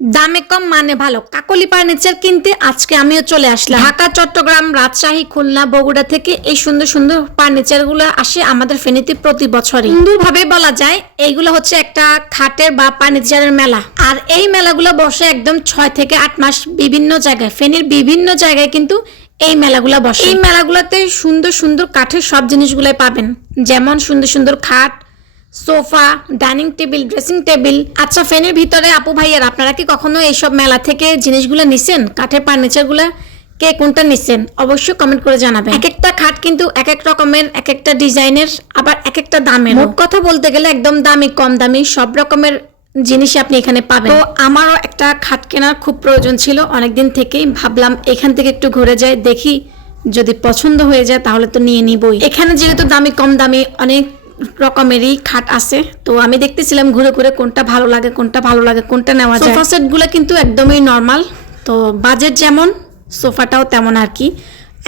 দামে কম মানে ভালো কাকলি ফার্নিচার কিনতে আজকে আমিও চলে আসলাম। ঢাকা, চট্টগ্রাম, রাজশাহী, খুলনা, বগুড়া থেকে এই সুন্দর সুন্দর ফার্নিচার গুলো আসে আমাদের ফেনীতে প্রতি বছরই। সুন্দরভাবে বলা যায় এইগুলো হচ্ছে একটা খাটের বা ফার্নিচারের মেলা। আর এই মেলাগুলো বসে একদম 6 থেকে 8 মাস বিভিন্ন জায়গায়, ফেনীর বিভিন্ন জায়গায় কিন্তু এই মেলাগুলা বসে। এই মেলাগুলোতে সুন্দর সুন্দর কাঠের সব জিনিসগুলাই পাবেন, যেমন সুন্দর সুন্দর খাট, sofa, dining table, dressing table. আচ্ছা, ফ্যানের ভিতরে আপু ভাইয়ার আপনারা কি কখনো এইসব মেলা থেকে জিনিসগুলো নিছেন? কাঠের ফার্নিচারগুলো কে কোনটা নিছেন অবশ্যই কমেন্ট করে জানাবেন। এক একটা খাট কিন্তু এক এক রকমের, এক একটা ডিজাইনের, আবার এক একটা দামের। মোট কথা বলতে গেলে একদম দামি, কম দামি সব রকমের জিনিস আপনি এখানে পাবেন। তো আমারও একটা খাট কেনার খুব প্রয়োজন ছিল অনেকদিন থেকেই। ভাবলাম এখান থেকে একটু ঘুরে যাই, দেখি যদি পছন্দ হয়ে যায় তাহলে তো নিয়ে নিবই। এখানে যেহেতু দামি কম দামি অনেক রকমেরই খাট আছে, তো আমি দেখতেছিলাম ঘুরে ঘুরে কোনটা ভালো লাগে কোনটা নেওয়া যায়। সোফা সেট গুলো কিন্তু একদমই নর্মাল, তো বাজেট যেমন সোফাটাও তেমন আর কি।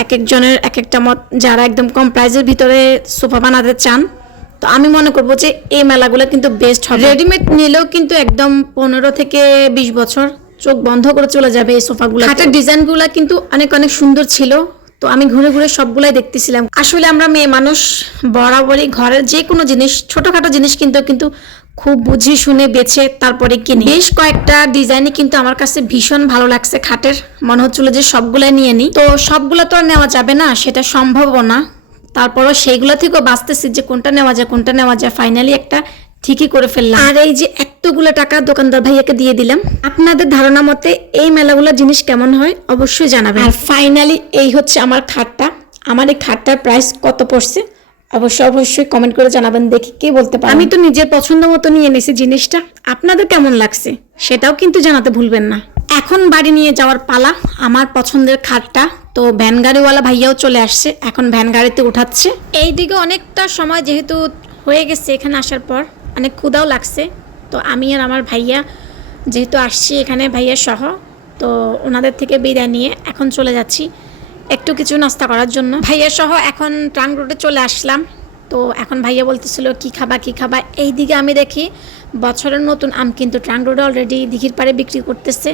এক একজনের এক একটা মত। যারা একদম কম প্রাইসের ভিতরে সোফা বানাতে চান, তো আমি মনে করবো যে এই মেলাগুলো কিন্তু বেস্ট হবে। রেডিমেড নিলেও কিন্তু একদম 15 থেকে 20 বছর চোখ বন্ধ করে চলে যাবে এই সোফাগুলো। খাটের ডিজাইনগুলো কিন্তু অনেক অনেক সুন্দর ছিল, তো আমি ঘুরে ঘুরে সবগুলাই দেখতেছিলাম। আসলে আমরা মেয়ে মানুষ বরাবরই ঘরের যে কোনো জিনিস, ছোটখাটো জিনিস কিন্তু খুব বুঝে শুনে বেছে তারপরে কিনি। বেশ কয়েকটা ডিজাইনই কিন্তু আমার কাছে ভীষণ ভালো লাগছে খাটের, মনে হচ্ছিল যে সবগুলাই নিয়ে নিই। তো সবগুলো তো আর নেওয়া যাবে না, সেটা সম্ভবও না। তারপরও সেইগুলো থেকেও বাঁচতেছি যে কোনটা নেওয়া যায়। ফাইনালি একটা ঠিকই করে ফেললাম। আর এই যে এতগুলো টাকা দোকানদার ভাইয়াকে দিয়ে দিলাম। আপনাদের ধারণা মতে এই মেলাগুলো জিনিস কেমন হয় অবশ্যই জানাবেন। আর ফাইনালি এই হচ্ছে আমার খাটটা। আমার এই খাটটার প্রাইস কত পড়ছে অবশ্যই কমেন্ট করে জানাবেন, দেখি কে বলতে পারে। আমি তো নিজের পছন্দ মতো নিয়ে নিয়েছি জিনিসটা, আপনাদের কেমন লাগছে সেটাও কিন্তু জানাতে ভুলবেন না। এখন বাড়ি নিয়ে যাওয়ার পালা আমার পছন্দের খাটটা। তো ভ্যান গাড়িওয়ালা ভাইয়াও চলে আসছে, এখন ভ্যান গাড়িতে উঠাচ্ছে। এইদিকে অনেকটা সময় যেহেতু হয়ে গেছে এখানে আসার পর, অনেক ক্ষুধাও লাগছে। তো আমি আর আমার ভাইয়া যেহেতু আসছি এখানে ভাইয়া সহ, তো ওনাদের থেকে বিদায় নিয়ে এখন চলে যাচ্ছি একটু কিছু নাস্তা করার জন্য। ভাইয়া সহ এখন ট্রাঙ্ক রোডে চলে আসলাম। তো এখন ভাইয়া বলতেছিল কি খাবা। এইদিকে আমি দেখি বছরের নতুন আম কিন্তু ট্রাঙ্ক রোডে অলরেডি দিঘির পাড়ে বিক্রি করতেছে।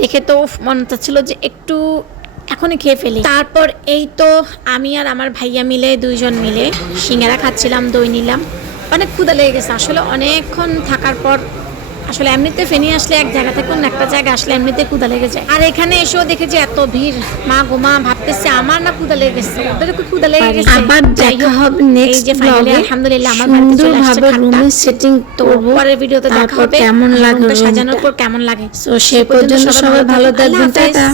দেখে তো মনে চাচ্ছিল যে একটু এখনই খেয়ে ফেলি। তারপর এই তো আমি আর আমার ভাইয়া মিলে, দুইজন মিলে সিঙ্গারা খাচ্ছিলাম, দই নিলাম। অনেক ক্ষুধা লেগে গেছে আসলে অনেকক্ষণ থাকার পর। আসলে এমনিতে ফেনী আসলে এক জায়গা থেকে অন্য একটা জায়গা আসলে এমনিতে ক্ষুধা লেগে যায়। আর এখানে এসেও দেখে যে এত ভিড়, মা গোমা ভাবতেছে আমার না ক্ষুধা লেগে গেছে, ওদের খুব ক্ষুধা লেগে গেছে। আবার দেখা হবে নেক্সট ব্লগে। আলহামদুলিল্লাহ আমার বাড়িতে চলে আসছে খাটটা। রুমে সেটিং করব, পরের ভিডিওতে দেখা হবে কেমন লাগে, সাজানোর পর কেমন লাগে। সো সেই পর্যন্ত সবাই ভালো থাকবেন, টাটা।